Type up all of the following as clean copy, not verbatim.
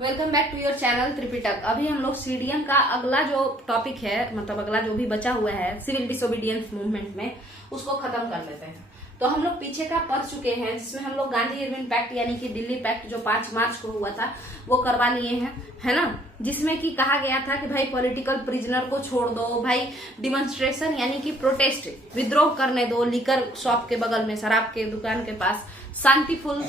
Welcome back to your channel Tripitak. अभी हम लोग सीडीएम का अगला जो टॉपिक है, मतलब अगला जो भी बचा हुआ है सिविल डिसोबीडियंस मूवमेंट में, उसको खत्म कर लेते हैं। तो हम लोग पीछे का पढ़ चुके हैं, जिसमें हम लोग गांधी इरविन पैक्ट यानी कि दिल्ली पैक्ट जो 5 मार्च को हुआ था वो करवा लिए हैं, है ना। जिसमें कि कहा गया था कि भाई पॉलिटिकल प्रिजनर को छोड़ दो, भाई डिमॉन्स्ट्रेशन यानी कि प्रोटेस्ट विद्रोह करने दो, लिकर शॉप के बगल में शराब के दुकान के पास शांतिपूर्ण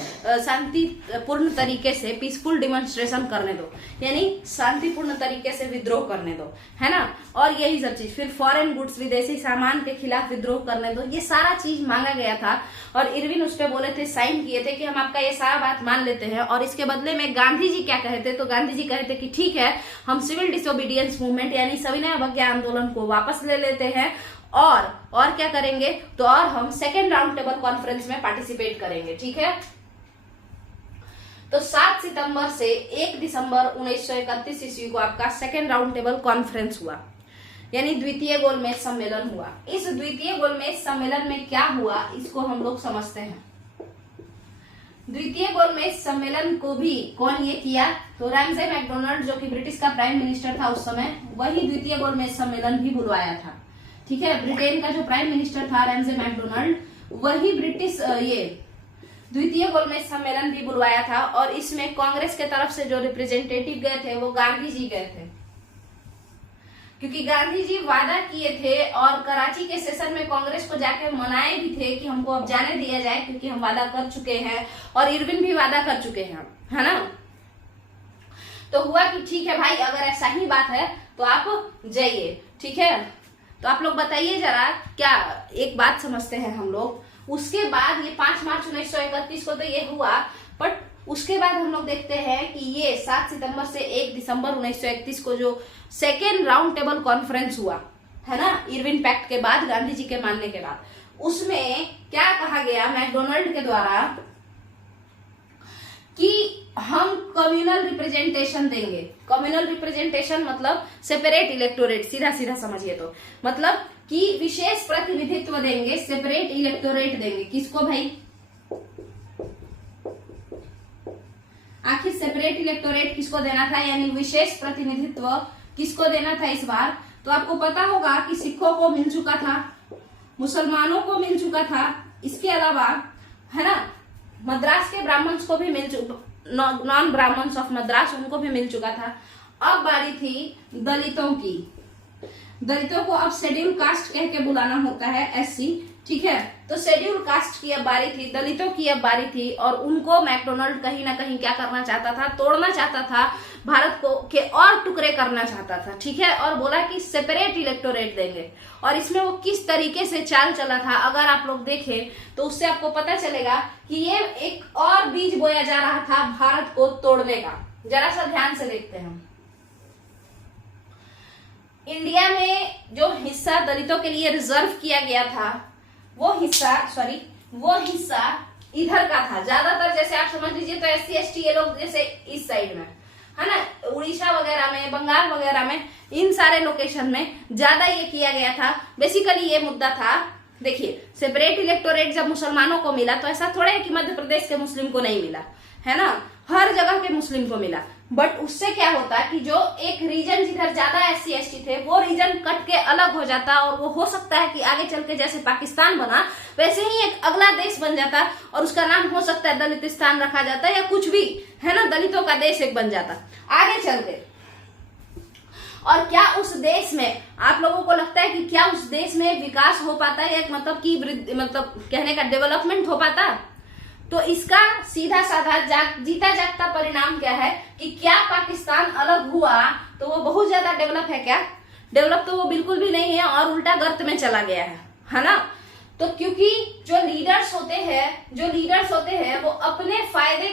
तरीके से पीसफुल डिमॉन्स्ट्रेशन करने दो, यानी शांतिपूर्ण तरीके से विद्रोह करने दो, है ना। और यही सब चीज, फिर फॉरेन गुड्स विदेशी सामान के खिलाफ विद्रोह करने दो, ये सारा चीज मांगा गया था। और इरविन उस पर बोले थे, साइन किए थे कि हम आपका ये सारा बात मान लेते हैं। और इसके बदले में गांधी जी क्या कहे थे, तो गांधी जी कहे थे कि ठीक है, हम सिविल डिसोबीडियंस मूवमेंट यानी सविनय अवज्ञा आंदोलन को वापस ले लेते हैं और क्या करेंगे, तो और हम सेकेंड राउंड टेबल कॉन्फ्रेंस में पार्टिसिपेट करेंगे, ठीक है। तो 7 सितंबर से 1 दिसंबर 1931 ईस्वी को आपका सेकेंड राउंड टेबल कॉन्फ्रेंस हुआ, यानी द्वितीय गोलमेज सम्मेलन हुआ। इस द्वितीय गोलमेज सम्मेलन में क्या हुआ, इसको हम लोग समझते हैं। द्वितीय गोलमेज सम्मेलन को भी कौन ये किया, तो रैमजे मैकडोनाल्ड, जो कि ब्रिटिश का प्राइम मिनिस्टर था उस समय, वही द्वितीय गोलमेज सम्मेलन भी बुलवाया था, ठीक है। ब्रिटेन का जो प्राइम मिनिस्टर था रैमजे मैकडोनाल्ड, वही ब्रिटिश ये द्वितीय गोलमेज सम्मेलन भी बुलवाया था। और इसमें कांग्रेस के तरफ से जो रिप्रेजेंटेटिव गए थे वो गांधी जी गए थे, क्योंकि गांधी जी वादा किए थे और कराची के सेशन में कांग्रेस को जाके मनाए भी थे कि हमको अब जाने दिया जाए, क्योंकि हम वादा कर चुके हैं और इरविन भी वादा कर चुके हैं, है ना। तो हुआ कि ठीक है भाई, अगर ऐसा ही बात है तो आप जाइए, ठीक है। तो आप लोग बताइए जरा, क्या एक बात समझते हैं हम लोग। उसके बाद ये 5 मार्च 1931 को तो ये हुआ, बट उसके बाद हम लोग देखते हैं कि ये 7 सितंबर से 1 दिसंबर 1931 को जो सेकेंड राउंड टेबल कॉन्फ्रेंस हुआ, है ना, इरविन पैक्ट के बाद, गांधी जी के मानने के बाद, उसमें क्या कहा गया मैकडोनाल्ड के द्वारा कि हम कम्युनल रिप्रेजेंटेशन देंगे। कम्युनल रिप्रेजेंटेशन मतलब सेपरेट इलेक्टोरेट, सीधा सीधा समझिए तो, मतलब कि विशेष प्रतिनिधित्व देंगे, सेपरेट इलेक्टोरेट देंगे। किसको भाई, आखिर सेपरेट इलेक्टोरेट किसको देना था, यानी विशेष प्रतिनिधित्व किसको देना था इस बार। तो आपको पता होगा कि सिखों को मिल चुका था, मुसलमानों को मिल चुका था, इसके अलावा, है ना, मद्रास के ब्राह्मण्स को भी मिल चुका, नॉन ब्राह्मण्स ऑफ मद्रास, उनको भी मिल चुका था। अब बारी थी दलितों की। दलितों को अब शेड्यूल कास्ट कह के बुलाना होता है, एससी, ठीक है। तो शेड्यूल कास्ट की अब बारी थी, दलितों की अब बारी थी। और उनको मैकडोनाल्ड कहीं ना कहीं क्या करना चाहता था, तोड़ना चाहता था, भारत को के और टुकड़े करना चाहता था, ठीक है। और बोला कि सेपरेट इलेक्टोरेट देंगे। और इसमें वो किस तरीके से चाल चला था, अगर आप लोग देखें तो उससे आपको पता चलेगा कि ये एक और बीज बोया जा रहा था भारत को तोड़ने का। जरा सा ध्यान से देखते हैं। इंडिया में जो हिस्सा दलितों के लिए रिजर्व किया गया था, वो हिस्सा इधर का था ज्यादातर। जैसे आप समझ लीजिए तो SC ST ये लोग जैसे इस साइड में, है ना, उड़ीसा वगैरह में, बंगाल वगैरह में, इन सारे लोकेशन में ज्यादा ये किया गया था। बेसिकली ये मुद्दा था, देखिए, सेपरेट इलेक्टोरेट जब मुसलमानों को मिला तो ऐसा थोड़ा है कि मध्य प्रदेश के मुस्लिम को नहीं मिला, है ना, हर जगह के मुस्लिम को मिला। बट उससे क्या होता कि जो एक रीजन जिधर ज्यादा SC ST थे, वो रीजन कट के अलग हो जाता, और वो हो सकता है कि आगे चल के जैसे पाकिस्तान बना वैसे ही एक अगला देश बन जाता, और उसका नाम हो सकता है दलितिस्तान रखा जाता या कुछ भी, है ना, दलितों का देश एक बन जाता आगे चल के। और क्या उस देश में, आप लोगों को लगता है कि क्या उस देश में विकास हो पाता है, या मतलब कि मतलब कहने का डेवलपमेंट हो पाता। तो इसका सीधा साधा जीता जागता परिणाम क्या है कि क्या पाकिस्तान अलग हुआ तो वो बहुत ज्यादा डेवलप है क्या, डेवलप तो वो बिल्कुल भी नहीं है, और उल्टा गर्त में चला गया है ना। तो क्योंकि जो लीडर्स होते हैं वो अपने फायदे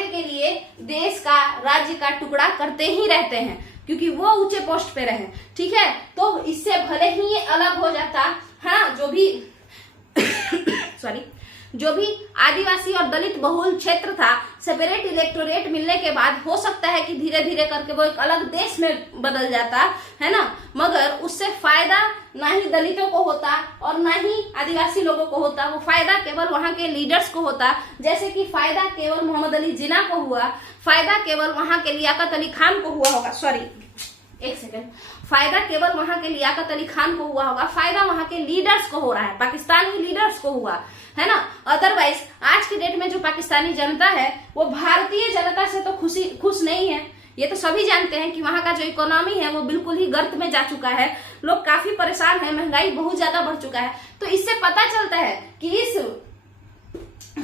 के लिए देश का, राज्य का टुकड़ा करते ही रहते हैं, क्योंकि वो ऊंचे पोस्ट पे रहे, ठीक है। तो इससे भले ही ये अलग हो जाता, हाँ, जो भी जो भी आदिवासी और दलित बहुल क्षेत्र था, सेपरेट इलेक्टोरेट मिलने के बाद हो सकता है कि धीरे धीरे करके वो एक अलग देश में बदल जाता है ना, मगर उससे फायदा ना ही दलितों को होता और ना ही आदिवासी लोगों को होता। वो फायदा केवल वहां के लीडर्स को होता, जैसे कि फायदा केवल मोहम्मद अली जिन्ना को हुआ, फायदा केवल वहां के लियाकत अली खान को हुआ होगा, सॉरी एक सेकेंड, फायदा केवल वहां के लियाकत अली खान को हुआ होगा, फायदा वहां के लीडर्स को हो रहा है, पाकिस्तानी लीडर्स को हुआ है ना। अदरवाइज आज की डेट में जो पाकिस्तानी जनता है वो भारतीय जनता से तो खुश नहीं है। ये तो सभी जानते हैं कि वहां का जो इकोनॉमी है वो बिल्कुल ही गर्त में जा चुका है, लोग काफी परेशान है, महंगाई बहुत ज्यादा बढ़ चुका है। तो इससे पता चलता है कि इस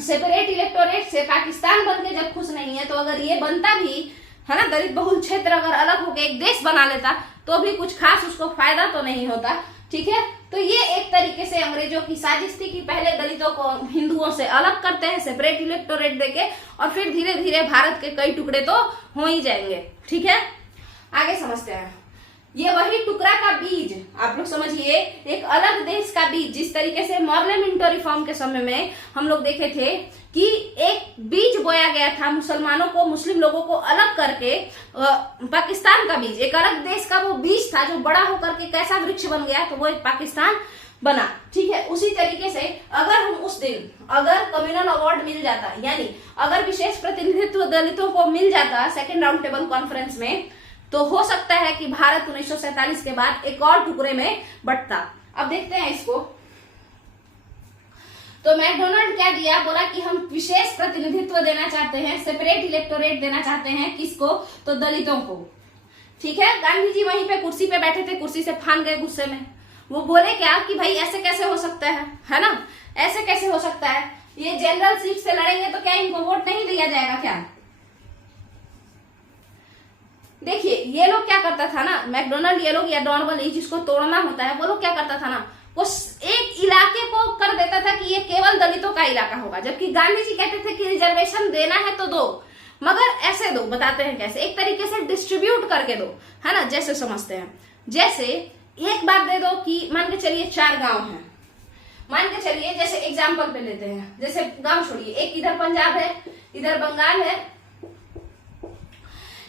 सेपरेट इलेक्टोरेट से पाकिस्तान बन के जब खुश नहीं है, तो अगर ये बनता भी है ना, दलित बहुल क्षेत्र अगर अलग होकर एक देश बना लेता तो भी कुछ खास उसको फायदा तो नहीं होता। ठीक है, तो ये एक तरीके से अंग्रेजों की साजिश थी कि पहले दलितों को हिंदुओं से अलग करते हैं सेपरेट इलेक्टोरेट देके, और फिर धीरे धीरे भारत के कई टुकड़े तो हो ही जाएंगे। ठीक है, आगे समझते हैं। ये वही टुकड़ा का बीज, आप लोग समझिए, एक अलग देश का बीज, जिस तरीके से मॉर्ले मिंटो रिफॉर्म के समय में हम लोग देखे थे कि एक बीज बोया गया था मुसलमानों को, मुस्लिम लोगों को अलग करके, पाकिस्तान का बीज, एक अलग देश का वो बीज था जो बड़ा होकर के कैसा वृक्ष बन गया, तो वो एक पाकिस्तान बना। ठीक है, उसी तरीके से अगर हम उस दिन अगर कम्युनल अवार्ड मिल जाता, यानी अगर विशेष प्रतिनिधित्व दलितों को मिल जाता सेकेंड राउंड टेबल कॉन्फ्रेंस में, तो हो सकता है कि भारत 1947 के बाद एक और टुकड़े में बंटता। अब देखते हैं इसको। तो मैकडोनाल्ड क्या दिया, बोला कि हम विशेष प्रतिनिधित्व देना चाहते हैं, सेपरेट इलेक्टोरेट देना चाहते हैं, किसको, तो दलितों को। ठीक है, गांधी जी वहीं पे कुर्सी पे बैठे थे, कुर्सी से फान गए गुस्से में। वो बोले क्या कि भाई ऐसे कैसे हो सकता है ना, ऐसे कैसे हो सकता है, ये जनरल सीट से लड़ेंगे तो क्या इनको वोट नहीं दिया जाएगा क्या। देखिए ये लोग क्या करता था ना, मैकडोनाल्ड ये लोग या नॉर्मली जिसको तोड़ना होता है, वो लोग क्या करता था ना, वो एक इलाके को कर देता था कि ये केवल दलितों का इलाका होगा, जबकि गांधी जी कहते थे कि रिजर्वेशन देना है तो दो, मगर ऐसे दो, बताते हैं कैसे, एक तरीके से डिस्ट्रीब्यूट करके दो, है ना। जैसे समझते हैं, जैसे एक बात दे दो कि मान के चलिए 4 गांव हैं, मान के चलिए, जैसे एग्जाम्पल पे लेते हैं, जैसे गांव छोड़िए, एक इधर पंजाब है, इधर बंगाल है,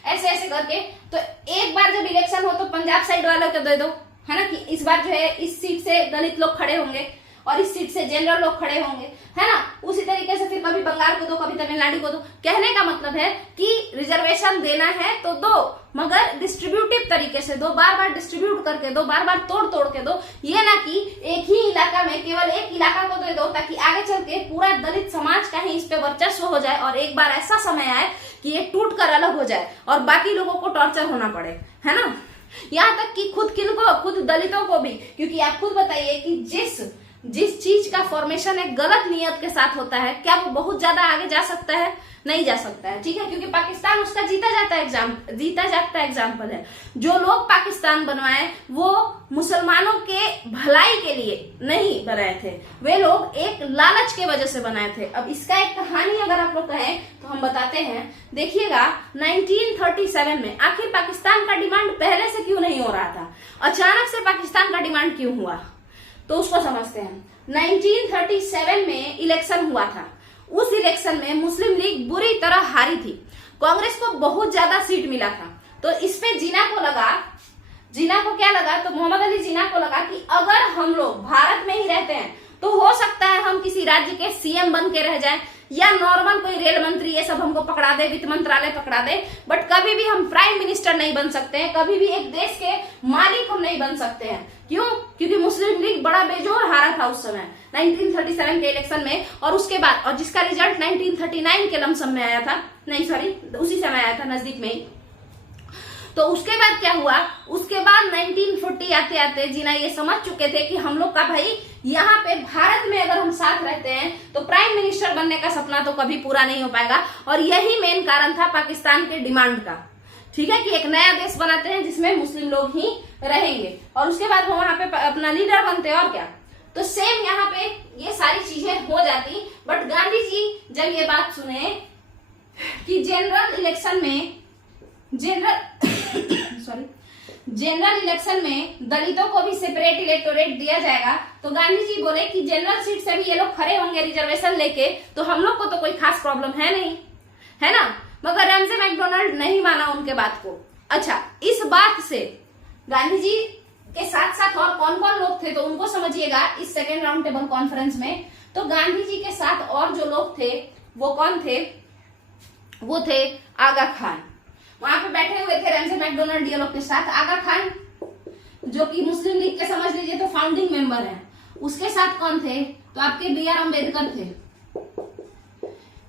ऐसे ऐसे करके, तो एक बार जब इलेक्शन हो तो पंजाब साइड वालों को दे दो, है ना, कि इस बार जो है इस सीट से दलित लोग खड़े होंगे और इस सीट से जनरल लोग खड़े होंगे, है ना। उसी तरीके से फिर कभी बंगाल को दो, कभी तमिलनाडु को दो। कहने का मतलब है कि रिजर्वेशन देना है तो दो, मगर डिस्ट्रीब्यूटिव तरीके से दो, बार बार डिस्ट्रीब्यूट करके दो, बार बार तोड़ तोड़ के दो। ये ना कि एक ही इलाका में केवल एक इलाका को दे दो, ताकि आगे चल के पूरा दलित समाज का ही इस पे वर्चस्व हो जाए और एक बार ऐसा समय आए कि ये टूट कर अलग हो जाए और बाकी लोगों को टॉर्चर होना पड़े, है ना। यहाँ तक कि खुद किनको, खुद दलितों को भी, क्योंकि आप खुद बताइए कि जिस चीज का फॉर्मेशन एक गलत नियत के साथ होता है, क्या वो बहुत ज्यादा आगे जा सकता है, नहीं जा सकता है। ठीक है, क्योंकि पाकिस्तान उसका जीता जागता एग्जाम्पल है। जो लोग पाकिस्तान बनवाए वो मुसलमानों के भलाई के लिए नहीं बनाए थे, वे लोग एक लालच के वजह से बनाए थे। अब इसका एक कहानी अगर आप लोग कहें तो हम बताते हैं। देखिएगा 1937 में आखिर पाकिस्तान का डिमांड पहले से क्यों नहीं हो रहा था, अचानक से पाकिस्तान का डिमांड क्यों हुआ, तो उसको समझते हैं। 1937 में इलेक्शन हुआ था, उस इलेक्शन में मुस्लिम लीग बुरी तरह हारी थी, कांग्रेस को बहुत ज्यादा सीट मिला था। तो इस पे जिन्ना को क्या लगा, तो मोहम्मद अली जिन्ना को लगा कि अगर हम लोग भारत में ही रहते हैं तो हो सकता है हम किसी राज्य के सीएम बन के रह जाएं, या नॉर्मल कोई रेल मंत्री ये सब हमको पकड़ा दे, वित्त मंत्रालय पकड़ा दे, बट कभी भी हम प्राइम मिनिस्टर नहीं बन सकते हैं, कभी भी एक देश के मालिक हम नहीं बन सकते हैं। क्यों? क्योंकि मुस्लिम लीग बड़ा बेजोर हारा था उस समय 1937 के इलेक्शन में, और उसके बाद, और जिसका रिजल्ट 1939 के लमसम में आया था, नहीं सॉरी उसी समय आया था, नजदीक में ही। तो उसके बाद क्या हुआ, उसके बाद 1940 आते आते जिन्ना ये समझ चुके थे कि हम लोग का भाई यहाँ पे भारत में अगर हम साथ रहते हैं तो प्राइम मिनिस्टर बनने का सपना तो कभी पूरा नहीं हो पाएगा, और यही मेन कारण था पाकिस्तान के डिमांड का। ठीक है, कि एक नया देश बनाते हैं जिसमें मुस्लिम लोग ही रहेंगे, और उसके बाद वो वहां पे अपना लीडर बनते, और क्या। तो सेम यहाँ पे ये सारी चीजें हो जाती, बट गांधी जी जब ये बात सुने कि जनरल इलेक्शन में जनरल इलेक्शन में दलितों को भी सेपरेट इलेक्टोरेट दिया जाएगा। तो गांधी जी बोले कि जनरल सीट से भी ये लोग खड़े होंगे रिजर्वेशन लेके, तो हम लोग को तो कोई खास प्रॉब्लम है नहीं, है ना। मगर रैमसे मैकडोनाल्ड नहीं माना उनके बात को। अच्छा, इस बात से गांधी जी के साथ साथ और कौन कौन लोग थे तो उनको समझिएगा इस सेकेंड राउंड टेबल कॉन्फ्रेंस में। तो गांधी जी के साथ और जो लोग थे वो कौन थे, वो थे आगा खान। वहां पे बैठे हुए थे रैमसे मैकडोनाल्ड ये लोग के साथ। आगा खान जो कि मुस्लिम लीग के समझ लीजिए तो फाउंडिंग मेंबर है। उसके साथ कौन थे, तो आपके BR अम्बेडकर थे।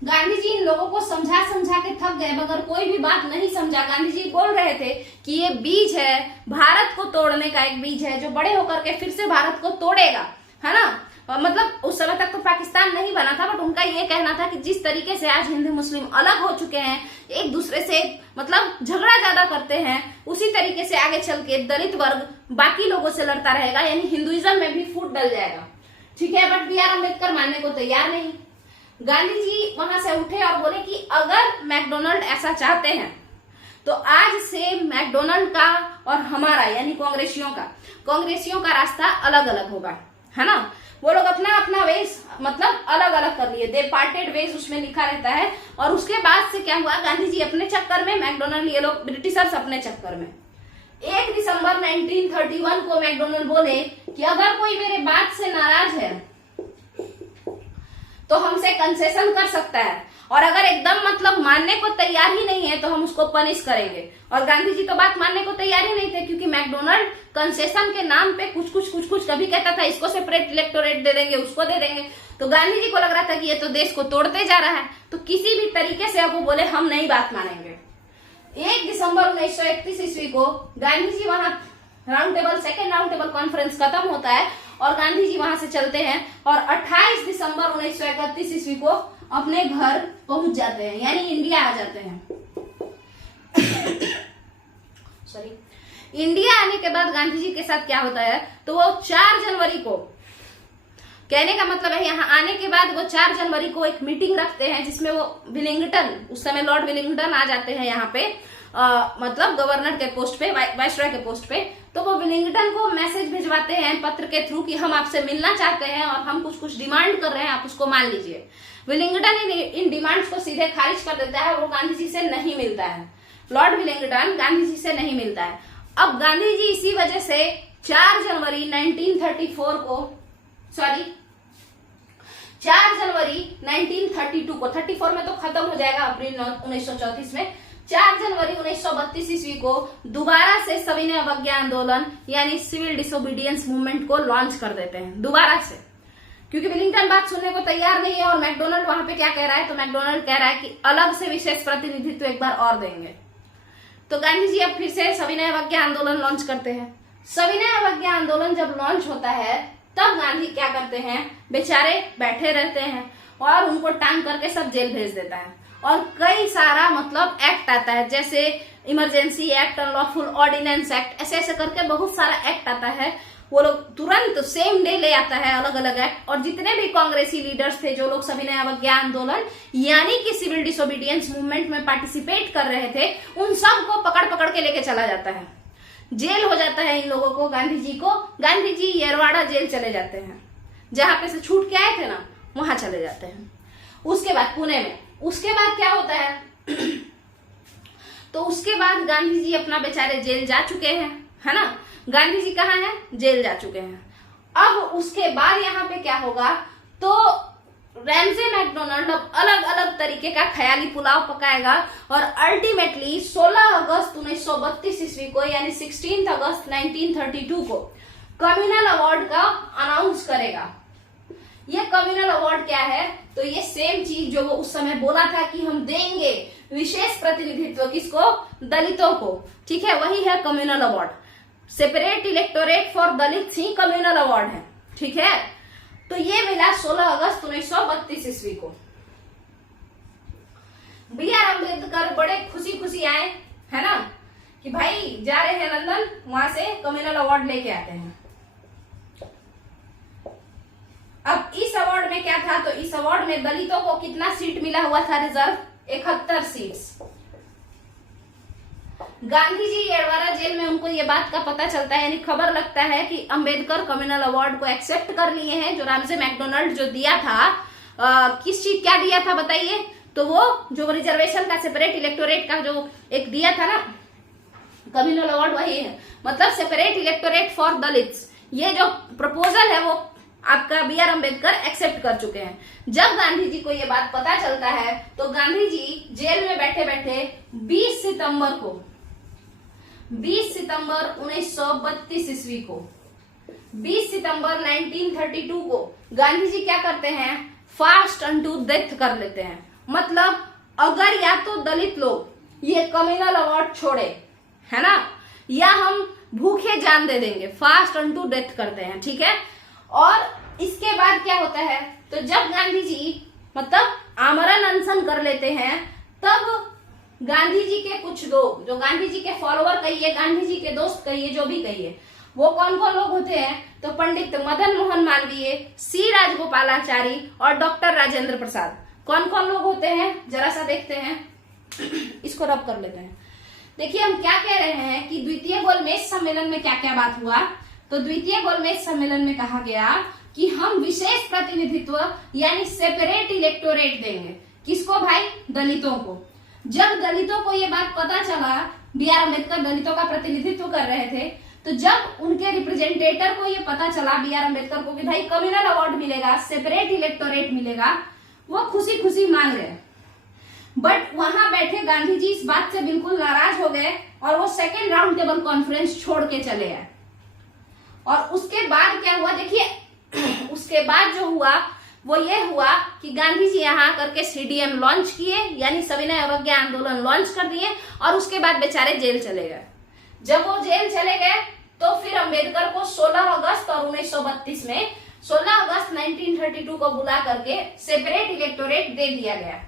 गांधी जी इन लोगों को समझा समझा के थक गए, मगर कोई भी बात नहीं समझा। गांधी जी बोल रहे थे कि ये बीज है, भारत को तोड़ने का एक बीज है जो बड़े होकर के फिर से भारत को तोड़ेगा, है ना। मतलब उस समय तक तो पाकिस्तान नहीं बना था, बट उनका ये कहना था कि जिस तरीके से आज हिंदू मुस्लिम अलग हो चुके हैं, एक दूसरे से मतलब झगड़ा ज्यादा करते हैं, उसी तरीके से आगे चल के दलित वर्ग बाकी लोगों से लड़ता रहेगा, यानी हिंदुइज्म में भी फूट डल जाएगा। ठीक है, बट BR अम्बेडकर मानने को तैयार नहीं। गांधी जी वहां से उठे और बोले कि अगर मैकडोनाल्ड ऐसा चाहते हैं तो आज से मैकडोनाल्ड का और हमारा यानी कांग्रेसियों का रास्ता अलग अलग होगा, है ना। वो लोग अपना अपना वेज मतलब अलग अलग कर लिए, दे पार्टेड वेज उसमें लिखा रहता है। और उसके बाद से क्या हुआ, गांधी जी अपने चक्कर में, मैकडोनाल्ड ये लोग ब्रिटिशर्स अपने चक्कर में। 1 दिसंबर 1931 को मैकडोनाल्ड बोले कि अगर कोई मेरे बात से नाराज है तो हमसे कंसेशन कर सकता है, और अगर एकदम मतलब मानने को तैयार ही नहीं है तो हम उसको पनिश करेंगे। और गांधी जी तो बात मानने को तैयार ही नहीं थे, क्योंकि मैकडोनाल्ड कंसेशन के नाम पे कुछ कुछ कभी कहता था इसको सेपरेट इलेक्टोरेट दे देंगे, उसको दे देंगे। तो गांधी जी को लग रहा था कि ये तो देश को तोड़ते जा रहा है, तो किसी भी तरीके से अब वो बोले हम नहीं बात मानेंगे। 1 दिसंबर 1931 ईस्वी को गांधी जी वहां सेकेंड राउंड टेबल कॉन्फ्रेंस खत्म होता है और गांधी जी वहां से चलते हैं और 28 दिसंबर 1931 ईस्वी को अपने घर पहुंच जाते हैं, यानी इंडिया आ जाते हैं। सॉरी, इंडिया आने के बाद गांधी जी के साथ क्या होता है, तो वो 4 जनवरी को, कहने का मतलब है यहाँ आने के बाद वो 4 जनवरी को एक मीटिंग रखते हैं जिसमें वो विलिंगटन, उस समय लॉर्ड विलिंगटन आ जाते हैं यहाँ पे, मतलब गवर्नर के पोस्ट पे, वाइसरॉय के पोस्ट पे। तो वो विलिंगटन को मैसेज भिजवाते हैं पत्र के थ्रू कि हम आपसे मिलना चाहते हैं और हम कुछ डिमांड कर रहे हैं, आप उसको मान लीजिए। विलिंगटन इन डिमांड्स को सीधे खारिज कर देता है और वो गांधी जी से नहीं मिलता है। लॉर्ड विलिंगटन गांधी जी से नहीं मिलता है। अब गांधी जी इसी वजह से 4 जनवरी 1932 को, 34 में तो खत्म हो जाएगा अप्रैल 1934 में, 4 जनवरी 1932 ईस्वी को दोबारा से सविनय अवज्ञा आंदोलन यानी सिविल डिसोबीडियंस मूवमेंट को लॉन्च कर देते हैं दोबारा से, क्योंकि विलिंगटन बात सुनने को तैयार नहीं है। और मैकडोनाल्ड वहां पे क्या कह रहा है, तो मैकडोनाल्ड कह रहा है कि अलग से विशेष प्रतिनिधित्व एक बार और देंगे। तो गांधी जी अब फिर से सविनय अवज्ञा आंदोलन लॉन्च करते हैं। सविनय अवज्ञा आंदोलन जब लॉन्च होता है तब गांधी क्या करते हैं, बेचारे बैठे रहते हैं और उनको टांग करके सब जेल भेज देता है। और कई सारा मतलब एक्ट आता है, जैसे emergency act, unlawful ordinance act, ऐसे ऐसे करके बहुत सारा एक्ट आता है। वो लोग तुरंत सेम डे ले आता है अलग अलग एक्ट। और जितने भी कांग्रेसी लीडर्स थे जो लोग सविनय अवज्ञा आंदोलन यानी कि सिविल डिसोबीडियंस मूवमेंट में पार्टिसिपेट कर रहे थे, उन सबको पकड़ पकड़ के लेके चला जाता है, जेल हो जाता है इन लोगों को। गांधी जी येरवाड़ा जेल चले जाते हैं, जहां पे से छूट के आए थे ना, वहां चले जाते हैं। उसके बाद पुणे में, उसके बाद क्या होता है तो उसके बाद गांधी जी अपना बेचारे जेल जा चुके हैं, है ना। गांधी जी कहाँ हैं, जेल जा चुके हैं। अब उसके बाद यहाँ पे क्या होगा, तो रैमसे मैकडोनाल्ड अब अलग अलग तरीके का ख्याली पुलाव पकाएगा और अल्टीमेटली 16 अगस्त 1932 ईस्वी को यानी 16 अगस्त 1932 को कम्युनल अवार्ड का अनाउंस करेगा। ये कम्युनल अवार्ड क्या है, तो ये सेम चीज जो वो उस समय बोला था कि हम देंगे विशेष प्रतिनिधित्व, किसको, दलितों को, ठीक है, वही है communal award. Separate electorate for Dalit he communal award है, ठीक है। तो ये मिला 16 अगस्त 1932 ईस्वी को। BR अम्बेडकर बड़े खुशी आए, है ना, कि भाई जा रहे हैं लंदन, वहां से कम्युनल अवार्ड लेके आते हैं। अब इस अवार्ड में क्या था, तो इस अवार्ड में दलितों को कितना सीट मिला हुआ था reserve, 71 seats. Gandhi ji Yerwada jail में उनको ये बात का पता चलता है, यानी खबर लगता है कि अंबेडकर कम्युनल अवार्ड को एक्सेप्ट कर लिए हैं, जो रामजे मैकडोनल्ड जो दिया था, किस चीज क्या दिया था बताइए, तो वो जो रिजर्वेशन का सेपरेट इलेक्टोरेट का जो एक दिया था ना कम्युनल अवार्ड, वही है, मतलब सेपरेट इलेक्टोरेट फॉर दलित्स, ये जो प्रपोजल है वो आपका बी आर अम्बेडकर एक्सेप्ट कर चुके हैं। जब गांधी जी को ये बात पता चलता है तो गांधी जी जेल में बैठे बैठे 20 सितंबर 1932 ईस्वी को 20 सितंबर 1932 को गांधी जी क्या करते हैं, फास्ट अनटू डेथ कर लेते हैं। मतलब अगर या तो दलित लोग ये कम्युनल अवार्ड छोड़े, है ना, या हम भूखे जान दे देंगे, फास्ट अनटू डेथ करते हैं, ठीक है। और इसके बाद क्या होता है, तो जब गांधी जी मतलब आमरण अनशन कर लेते हैं, तब गांधी जी के कुछ लोग, जो गांधी जी के फॉलोअर कहिए, गांधी जी के दोस्त कहिए, जो भी कहिए, वो कौन कौन लोग होते हैं, तो पंडित मदन मोहन मालवीय, सी राजगोपालाचारी और डॉक्टर राजेंद्र प्रसाद, कौन कौन लोग होते हैं जरा सा देखते हैं। इसको रब कर लेते हैं। देखिए हम क्या कह रहे हैं कि द्वितीय गोलमेज सम्मेलन में क्या क्या बात हुआ, तो द्वितीय गोलमेज सम्मेलन में कहा गया कि हम विशेष प्रतिनिधित्व यानी सेपरेट इलेक्टोरेट देंगे। किसको भाई, दलितों को। जब दलितों को ये बात पता चला, बी आर अम्बेडकर दलितों का प्रतिनिधित्व कर रहे थे, तो जब उनके रिप्रेजेंटेटर को ये पता चला बी आर अम्बेडकर को कि भाई कम्युनल अवार्ड मिलेगा, सेपरेट इलेक्टोरेट मिलेगा, वो खुशी खुशी मान गए। बट वहां बैठे गांधी जी इस बात से बिल्कुल नाराज हो गए और वो सेकेंड राउंड टेबल कॉन्फ्रेंस छोड़ के चले गए। और उसके बाद क्या हुआ देखिए, उसके बाद जो हुआ वो ये हुआ कि गांधी जी यहाँ करके सीडीएम लॉन्च किए, यानी सविनय अवज्ञा आंदोलन लॉन्च कर दिए, और उसके बाद बेचारे जेल चले गए। जब वो जेल चले गए तो फिर अंबेडकर को 16 अगस्त और 1932 में 16 अगस्त 1932 को बुला करके सेपरेट इलेक्टोरेट दे दिया गया।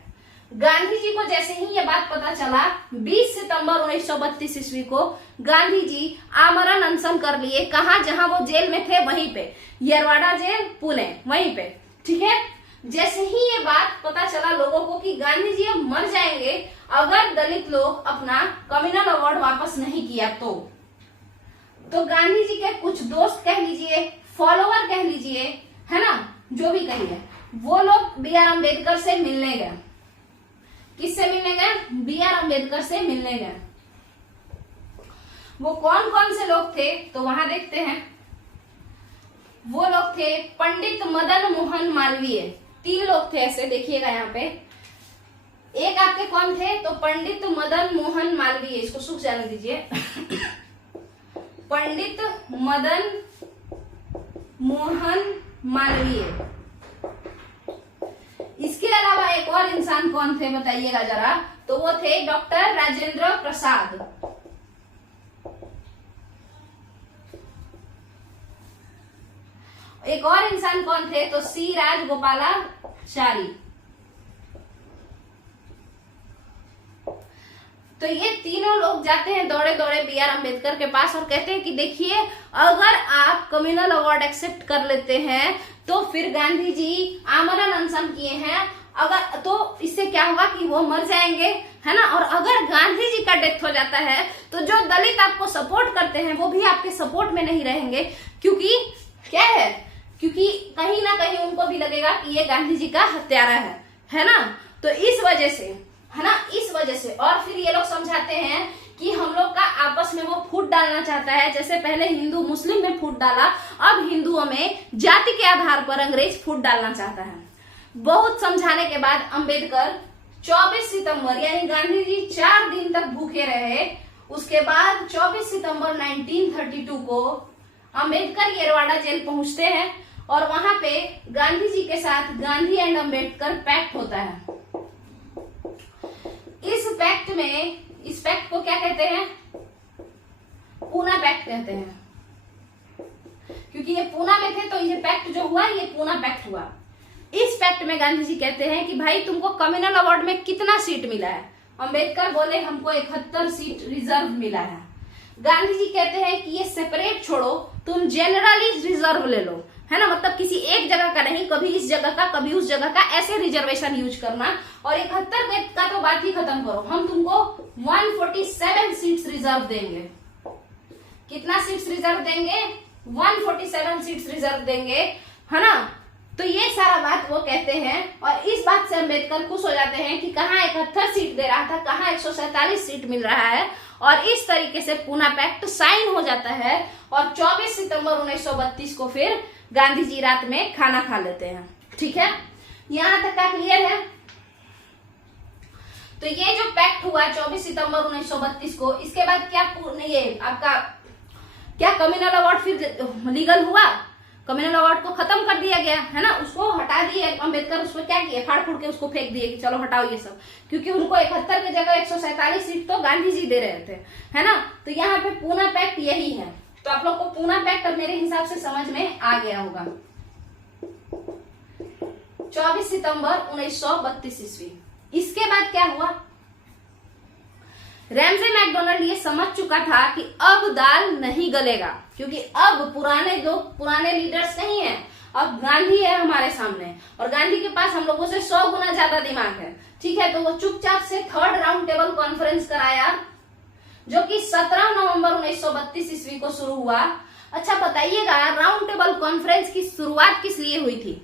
गांधी जी को जैसे ही ये बात पता चला, 20 सितंबर 1932 ईस्वी को गांधी जी आमरण अनशन कर लिए। कहा, जहां वो जेल में थे वहीं पे, येरवाड़ा जेल पुणे, वहीं पे, ठीक है। जैसे ही ये बात पता चला लोगों को कि गांधी जी अब मर जाएंगे अगर दलित लोग अपना कम्युनल अवार्ड वापस नहीं किया, तो गांधी जी के कुछ दोस्त कह लीजिए, फॉलोअर कह लीजिए, है ना, जो भी कहिए, वो लोग बी आर अम्बेडकर से मिलने गए। किससे मिलने गए, बी आर अम्बेडकर से मिलने गए। वो कौन कौन से लोग थे तो वहां देखते हैं। वो लोग थे पंडित मदन मोहन मालवीय, 3 लोग थे ऐसे, देखिएगा यहाँ पे। एक आपके कौन थे, तो पंडित मदन मोहन मालवीय, इसको सूख जाने दीजिए। पंडित मदन मोहन मालवीय। इसके अलावा एक और इंसान कौन थे बताइएगा जरा, तो वो थे डॉक्टर राजेंद्र प्रसाद। एक और इंसान कौन थे, तो सी राजगोपालाचारी। तो ये तीनों लोग जाते हैं दौड़े दौड़े बी आर अम्बेडकर के पास और कहते हैं कि देखिए, अगर आप कम्युनल अवार्ड एक्सेप्ट कर लेते हैं तो फिर गांधी जी आमरण अनशन किए हैं, अगर तो इससे क्या होगा कि वो मर जाएंगे, है ना। और अगर गांधी जी का डेथ हो जाता है तो जो दलित आपको सपोर्ट करते हैं वो भी आपके सपोर्ट में नहीं रहेंगे, क्योंकि क्या है, क्योंकि कहीं ना कहीं उनको भी लगेगा कि ये गांधी जी का हत्यारा है ना। तो इस वजह से, है ना, इस वजह से। और फिर ये लोग समझाते हैं कि हम लोग का आपस में वो फूट डालना चाहता है, जैसे पहले हिंदू मुस्लिम में फूट डाला, अब हिंदुओं में जाति के आधार पर अंग्रेज फूट डालना चाहता है। बहुत समझाने के बाद अंबेडकर 24 सितंबर, यानी गांधी जी 4 दिन तक भूखे रहे। उसके बाद 24 सितंबर 1932 को अंबेडकर येरवाड़ा जेल पहुंचते हैं और वहां पे गांधी जी के साथ गांधी एंड अंबेडकर पैक्ट होता है। इस पैक्ट को क्या कहते हैं, पूना पैक्ट कहते हैं, क्योंकि ये पूना में थे तो ये पैक्ट जो हुआ ये पूना पैक्ट हुआ। इस पैक्ट में गांधी जी कहते हैं कि भाई तुमको कम्युनल अवार्ड में कितना सीट मिला है। अंबेडकर बोले हमको 71 सीट रिजर्व मिला है। गांधी जी कहते हैं कि ये सेपरेट छोड़ो, तुम जनरली रिजर्व ले लो, है ना, मतलब किसी एक जगह का नहीं, कभी इस जगह का कभी उस जगह का, ऐसे रिजर्वेशन यूज करना। और 71 का तो बात ही खत्म करो, हम तुमको 147 सीट्स रिजर्व देंगे। कितना सीट्स रिजर्व देंगे? 147 सीट्स रिजर्व देंगे, है ना। तो ये सारा बात वो कहते हैं, और इस बात से अम्बेडकर खुश हो जाते हैं कि कहाँ 71 सीट दे रहा था, कहाँ 147 सीट मिल रहा है। और इस तरीके से पूना पैक्ट साइन हो जाता है। और 24 सितंबर 1932 को फिर गांधी जी रात में खाना खा लेते हैं। ठीक है, यहां तक का क्लियर है। तो ये जो पैक्ट हुआ 24 सितंबर 1932 को, इसके बाद क्या ये आपका क्या कम्युनल अवार्ड फिर लीगल हुआ? कम्युनल अवार्ड को खत्म कर दिया गया, है ना, उसको हटा दिए अम्बेडकर। उसको क्या किए? फाड़ फूड़ के उसको फेंक दिए कि चलो हटाओ ये सब, क्योंकि उनको 71 की जगह 147 सीट तो गांधी जी दे रहे थे, है ना। तो यहाँ पे पूना पैक्ट यही है। तो आप लोग को पूना पैक्ट अब मेरे हिसाब से समझ में आ गया होगा। 24 सितंबर 1932 ईस्वी। इसके बाद क्या हुआ? रैमजे मैकडोनल्ड ये समझ चुका था कि अब दाल नहीं गलेगा, क्योंकि अब पुराने लीडर्स नहीं है, अब गांधी है हमारे सामने, और गांधी के पास हम लोगों से 100 गुना ज्यादा दिमाग है। ठीक है, तो वो चुपचाप से 3rd राउंड टेबल कॉन्फ्रेंस कराया, जो कि 17 नवंबर 1932 ईस्वी को शुरू हुआ। अच्छा बताइएगा, राउंड टेबल कॉन्फ्रेंस की शुरुआत किस लिए हुई थी?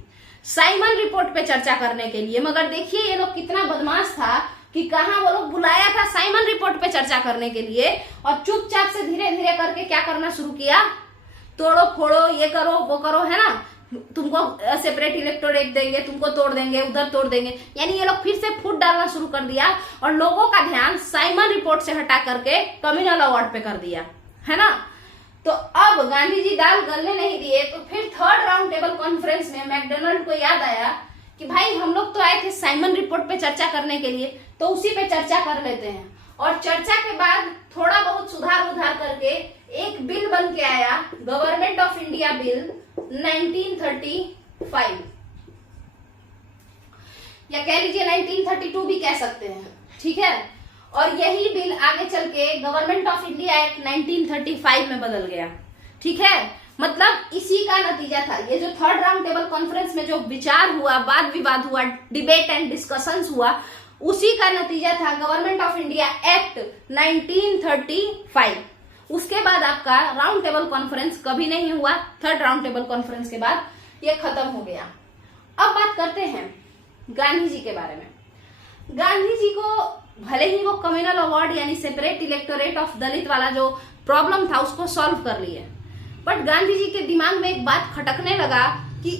साइमन रिपोर्ट पे चर्चा करने के लिए। मगर देखिए ये लोग कितना बदमाश था कि कहा वो लोग बुलाया था साइमन रिपोर्ट पे चर्चा करने के लिए, और चुपचाप से धीरे धीरे करके क्या करना शुरू किया? तोड़ो फोड़ो, ये करो वो करो, है ना, तुमको सेपरेट इलेक्टोरेट देंगे, तुमको तोड़ देंगे, उधर तोड़ देंगे। यानी ये लोग फिर से फूट डालना शुरू कर दिया और लोगों का ध्यान साइमन रिपोर्ट से हटा करके कम्युनल अवार्ड पे कर दिया, है ना। तो अब गांधी जी दाल गलने नहीं दिए। तो फिर 3rd राउंड टेबल कॉन्फ्रेंस में मैकडोनल्ड को याद आया कि भाई हम लोग तो आए थे साइमन रिपोर्ट पे चर्चा करने के लिए, तो उसी पे चर्चा कर लेते हैं। और चर्चा के बाद थोड़ा बहुत सुधार उधार करके एक बिल बन के आया, गवर्नमेंट ऑफ इंडिया बिल 1935, या कह लीजिए 1932 भी कह सकते हैं। ठीक है, और यही बिल आगे चल के गवर्नमेंट ऑफ इंडिया एक्ट 1935 में बदल गया। ठीक है, मतलब इसी का नतीजा था ये जो 3rd राउंड टेबल कॉन्फ्रेंस में जो विचार हुआ, वाद विवाद हुआ, डिबेट एंड डिस्कशंस हुआ, उसी का नतीजा था गवर्नमेंट ऑफ इंडिया एक्ट 1935। उसके बाद आपका राउंड टेबल कॉन्फ्रेंस कभी नहीं हुआ। 3rd राउंड टेबल कॉन्फ्रेंस के बाद ये खत्म हो गया। अब बात करते हैं गांधी जी के बारे में। गांधी जी को भले ही वो कम्युनल अवार्ड यानी सेपरेट इलेक्टोरेट ऑफ दलित वाला जो प्रॉब्लम था उसको सॉल्व कर लिए, बट गांधी जी के दिमाग में एक बात खटकने लगा कि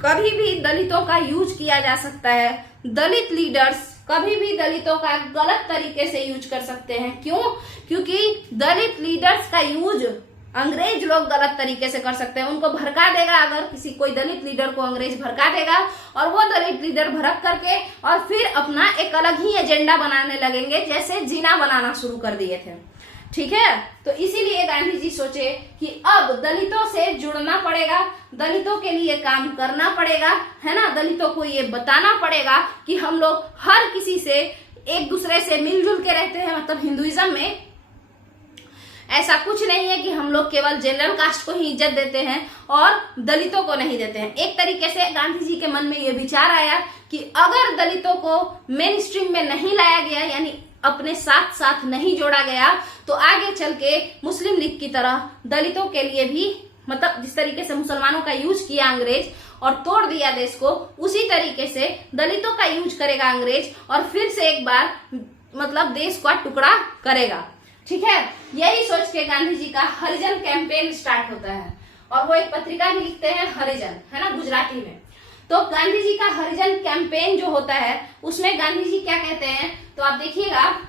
कभी भी दलितों का यूज किया जा सकता है। दलित लीडर्स कभी भी दलितों का गलत तरीके से यूज कर सकते हैं। क्यों? क्योंकि दलित लीडर्स का यूज अंग्रेज लोग गलत तरीके से कर सकते हैं। उनको भड़का देगा, अगर किसी कोई दलित लीडर को अंग्रेज भड़का देगा और वो दलित लीडर भड़क करके और फिर अपना एक अलग ही एजेंडा बनाने लगेंगे, जैसे जीना बनाना शुरू कर दिए थे। ठीक है, तो इसीलिए गांधी जी सोचे कि अब दलितों से जुड़ना पड़ेगा, दलितों के लिए काम करना पड़ेगा, है ना। दलितों को ये बताना पड़ेगा कि हम लोग हर किसी से एक दूसरे से मिलजुल के रहते हैं। मतलब हिंदुइज्म में ऐसा कुछ नहीं है कि हम लोग केवल जनरल कास्ट को ही इज्जत देते हैं और दलितों को नहीं देते हैं। एक तरीके से गांधी जी के मन में ये विचार आया कि अगर दलितों को मेन स्ट्रीम में नहीं लाया गया, यानी अपने साथ साथ नहीं जोड़ा गया, तो आगे चल के मुस्लिम लीग की तरह दलितों के लिए भी, मतलब जिस तरीके से मुसलमानों का यूज किया अंग्रेज और तोड़ दिया देश को, उसी तरीके से दलितों का यूज करेगा अंग्रेज और फिर से एक बार मतलब देश का टुकड़ा करेगा। ठीक है, यही सोच के गांधी जी का हरिजन कैंपेन स्टार्ट होता है और वो एक पत्रिका भी लिखते हैं हरिजन, है ना, गुजराती में। तो गांधी जी का हरिजन कैंपेन जो होता है उसमें गांधी जी क्या कहते हैं, तो आप देखिएगा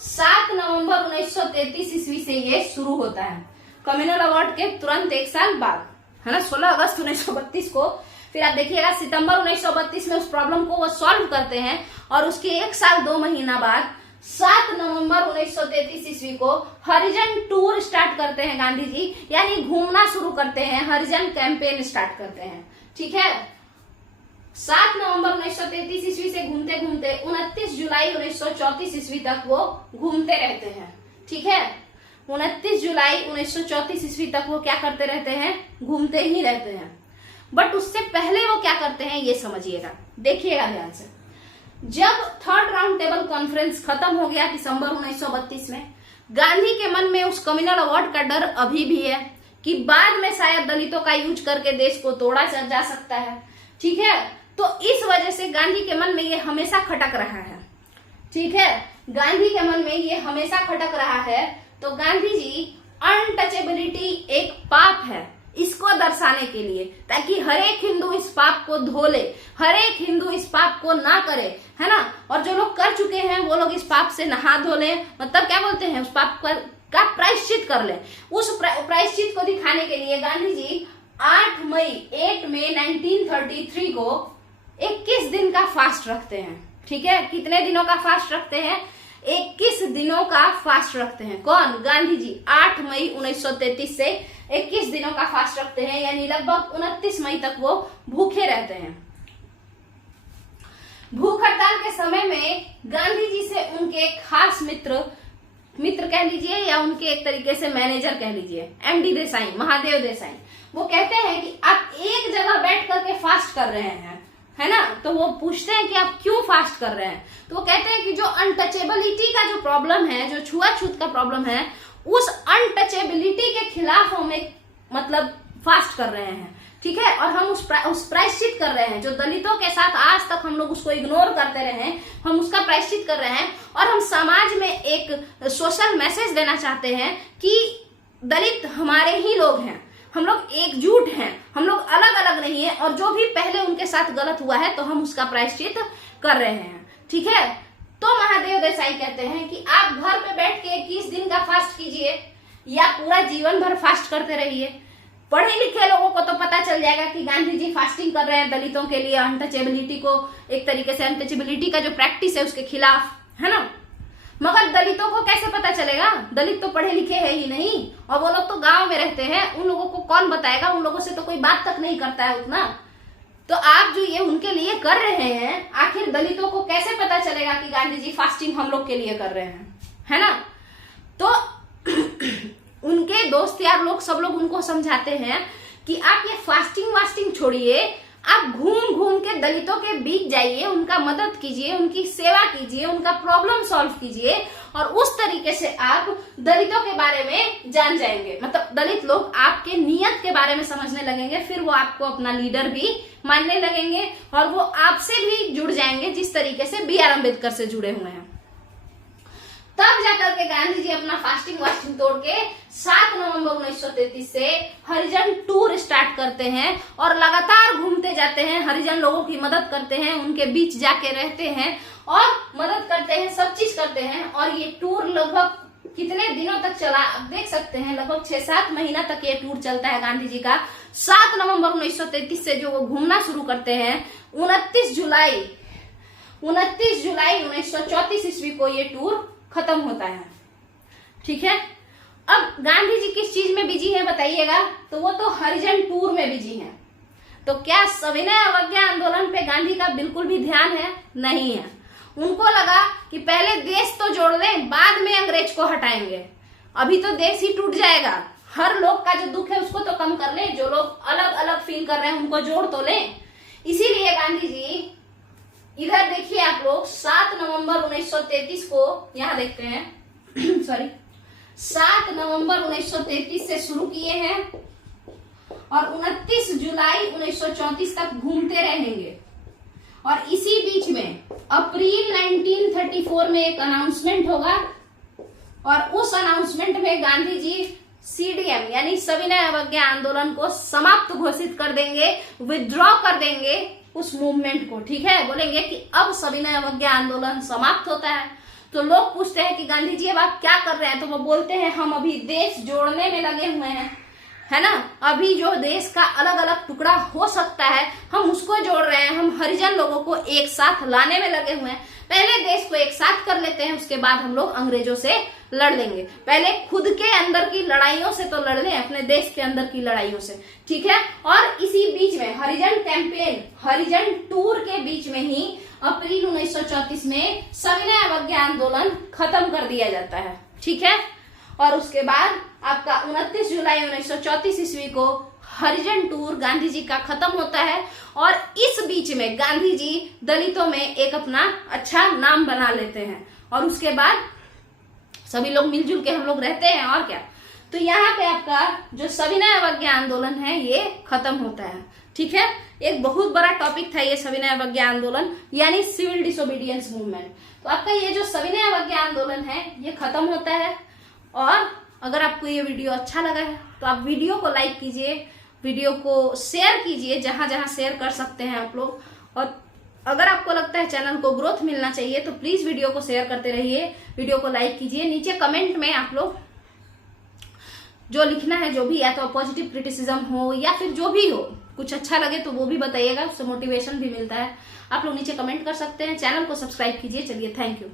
7 नवंबर 1933 ईस्वी से ये शुरू होता है, कम्युनल अवार्ड के तुरंत एक साल बाद, है ना, 16 अगस्त 1932 को। फिर आप देखिएगा सितंबर 1932 में उस प्रॉब्लम को वो सॉल्व करते हैं और उसके 1 साल 2 महीना बाद 7 नवंबर 1933 ईस्वी को हरिजन टूर स्टार्ट करते हैं गांधी जी, यानी घूमना शुरू करते हैं, हरिजन कैंपेन स्टार्ट करते हैं। ठीक है, 7 नवंबर 1933 ईस्वी से घूमते घूमते 29 जुलाई 1934 ईस्वी तक वो घूमते रहते हैं। ठीक है, 29 जुलाई 1934 ईस्वी तक वो क्या करते रहते हैं, घूमते ही रहते हैं। बट उससे पहले वो क्या करते हैं ये समझिएगा, देखिएगा ध्यान से। जब थर्ड राउंड टेबल कॉन्फ्रेंस खत्म हो गया दिसंबर 1932 में, गांधी के मन में उस कम्युनल अवार्ड का डर अभी भी है कि बाद में शायद दलितों का यूज करके देश को तोड़ा जा सकता है। ठीक है, तो इस वजह से गांधी के मन में ये हमेशा खटक रहा है। ठीक है, गांधी के मन में ये हमेशा खटक रहा है। तो गांधी जी अनटचेबिलिटी एक पाप है, इसको दर्शाने के लिए, ताकि हर एक हिंदू इस पाप को धो ले, हर एक हिंदू इस पाप को ना करे, है ना। और जो लोग कर चुके हैं वो लोग इस पाप से नहा धो ले, मतलब क्या बोलते हैं, उस पाप का प्रायश्चित कर ले। उस प्रायश्चित को दिखाने के लिए गांधी जी 8 मई 1933 को 21 दिन का फास्ट रखते हैं। ठीक है, कितने दिनों का फास्ट रखते हैं, 21 दिनों का फास्ट रखते हैं। कौन, गांधी जी 8 मई 1933 से 21 दिनों का फास्ट रखते हैं, यानी लगभग 29 मई तक वो भूखे रहते हैं। भूख हड़ताल के समय में गांधी जी से उनके खास मित्र कह लीजिए या उनके एक तरीके से मैनेजर कह लीजिए, एमडी देसाई, महादेव देसाई, वो कहते हैं कि आप एक जगह बैठ करके फास्ट कर रहे हैं, है ना। तो वो पूछते हैं कि आप क्यों फास्ट कर रहे हैं, तो वो कहते हैं कि जो अनटचेबिलिटी का जो प्रॉब्लम है, जो छुआछूत का प्रॉब्लम है, उस अनटचेबिलिटी के खिलाफ हम एक मतलब फास्ट कर रहे हैं। ठीक है, और हम उस प्रायश्चित कर रहे हैं, जो दलितों के साथ आज तक हम लोग उसको इग्नोर करते रहे हैं, हम उसका प्रायश्चित कर रहे हैं। और हम समाज में एक सोशल मैसेज देना चाहते हैं कि दलित हमारे ही लोग हैं, हम लोग एकजुट हैं, हम लोग अलग अलग नहीं है, और जो भी पहले उनके साथ गलत हुआ है तो हम उसका प्रायश्चित कर रहे हैं। ठीक है, तो महादेव देसाई कहते हैं कि आप घर पे बैठ के 21 दिन का फास्ट कीजिए या पूरा जीवन भर फास्ट करते रहिए। पढ़े लिखे लोगों को तो पता चल जाएगा कि गांधी जी फास्टिंग कर रहे हैं दलितों के लिए, अनटचेबिलिटी को, एक तरीके से अनटचेबिलिटी का जो प्रैक्टिस है उसके खिलाफ, है ना। मगर दलितों को कैसे पता चलेगा, दलित तो पढ़े लिखे है ही नहीं, और वो लोग तो गांव में रहते हैं, उन लोगों को कौन बताएगा, उन लोगों से तो कोई बात तक नहीं करता है उतना। तो आप जो ये उनके लिए कर रहे हैं, आखिर दलितों को कैसे पता चलेगा कि गांधी जी फास्टिंग हम लोग के लिए कर रहे हैं, है ना। तो उनके दोस्त यार लोग सब लोग उनको समझाते हैं कि आप ये फास्टिंग छोड़िए, आप घूम घूम के दलितों के बीच जाइए, उनका मदद कीजिए, उनकी सेवा कीजिए, उनका प्रॉब्लम सॉल्व कीजिए, और उस तरीके से आप दलितों के बारे में जान जाएंगे। मतलब दलित लोग आपके नियत के बारे में समझने लगेंगे, फिर वो आपको अपना लीडर भी मानने लगेंगे, और वो आपसे भी जुड़ जाएंगे जिस तरीके से बी आर अम्बेडकर से जुड़े हुए हैं। तब जाकर के गांधी जी अपना फास्टिंग तोड़ के 7 नवंबर 1933 से हरिजन टूर स्टार्ट करते हैं, और लगातार घूमते जाते हैं, हरिजन लोगों की मदद करते हैं, उनके बीच जाके रहते हैं और मदद करते हैं, सब चीज करते हैं। और ये टूर लगभग कितने दिनों तक चला आप देख सकते हैं, लगभग 6-7 महीना तक ये टूर चलता है गांधी जी का। 7 नवंबर 1933 से जो वो घूमना शुरू करते हैं, 29 जुलाई 1934 ईस्वी को ये टूर खत्म होता है। ठीक है, अब गांधी जी किस चीज में बिजी है बताइएगा, तो वो तो हरिजन टूर में बिजी हैं। तो क्या सविनय अवज्ञा आंदोलन पे गांधी का बिल्कुल भी ध्यान है? नहीं है। उनको लगा कि पहले देश तो जोड़ लें, बाद में अंग्रेज को हटाएंगे, अभी तो देश ही टूट जाएगा। हर लोग का जो दुख है उसको तो कम कर लें, जो लोग अलग अलग फील कर रहे हैं उनको जोड़ तो लें। इसीलिए गांधी जी, इधर देखिए आप लोग, 7 नवंबर 1933 को यहाँ देखते हैं सॉरी 7 नवंबर 1933 से शुरू किए हैं और 29 जुलाई 1934 तक घूमते रहेंगे। और इसी बीच में अप्रैल 1934 में एक अनाउंसमेंट होगा, और उस अनाउंसमेंट में गांधी जी सीडीएम यानी सविनय अवज्ञा आंदोलन को समाप्त घोषित कर देंगे, विथड्रॉ कर देंगे उस मूवमेंट को। ठीक है, बोलेंगे कि अब सविनय अवज्ञा आंदोलन समाप्त होता है। तो लोग पूछते हैं कि गांधी जी अब आप क्या कर रहे हैं, तो वो बोलते हैं हम अभी देश जोड़ने में लगे हुए हैं, है ना। अभी जो देश का अलग अलग टुकड़ा हो सकता है हम उसको जोड़ रहे हैं, हम हरिजन लोगों को एक साथ लाने में लगे हुए हैं। पहले देश को एक साथ कर लेते हैं, उसके बाद हम लोग अंग्रेजों से लड़ लेंगे। पहले खुद के अंदर की लड़ाइयों से तो लड़ लें, अपने देश के अंदर की लड़ाइयों से। ठीक है, और इसी बीच में हरिजन कैंपेन, हरिजन टूर के बीच में ही अप्रैल 1934 में सविनय अवज्ञा आंदोलन खत्म कर दिया जाता है। ठीक है, और उसके बाद आपका 29 जुलाई 1934 ईस्वी को हरिजन टूर गांधी जी का खत्म होता है। और इस बीच में गांधी जी दलितों में एक अपना अच्छा नाम बना लेते हैं और उसके बाद सभी लोग मिलजुल के हम लोग रहते हैं। और क्या, तो यहाँ पे आपका जो सविनय अवज्ञा आंदोलन है ये खत्म होता है। ठीक है, एक बहुत बड़ा टॉपिक था ये सविनय अवज्ञा आंदोलन यानी सिविल डिसोबीडियंस मूवमेंट। तो आपका ये जो सविनय अवज्ञा आंदोलन है ये खत्म होता है। और अगर आपको ये वीडियो अच्छा लगा है तो आप वीडियो को लाइक कीजिए, वीडियो को शेयर कीजिए जहां जहां शेयर कर सकते हैं आप लोग। और अगर आपको लगता है चैनल को ग्रोथ मिलना चाहिए तो प्लीज वीडियो को शेयर करते रहिए, वीडियो को लाइक कीजिए। नीचे कमेंट में आप लोग जो लिखना है, जो भी, या तो पॉजिटिव क्रिटिसिज्म हो या फिर जो भी हो, कुछ अच्छा लगे तो वो भी बताइएगा, उससे मोटिवेशन भी मिलता है। आप लोग नीचे कमेंट कर सकते हैं। चैनल को सब्सक्राइब कीजिए। चलिए, थैंक यू।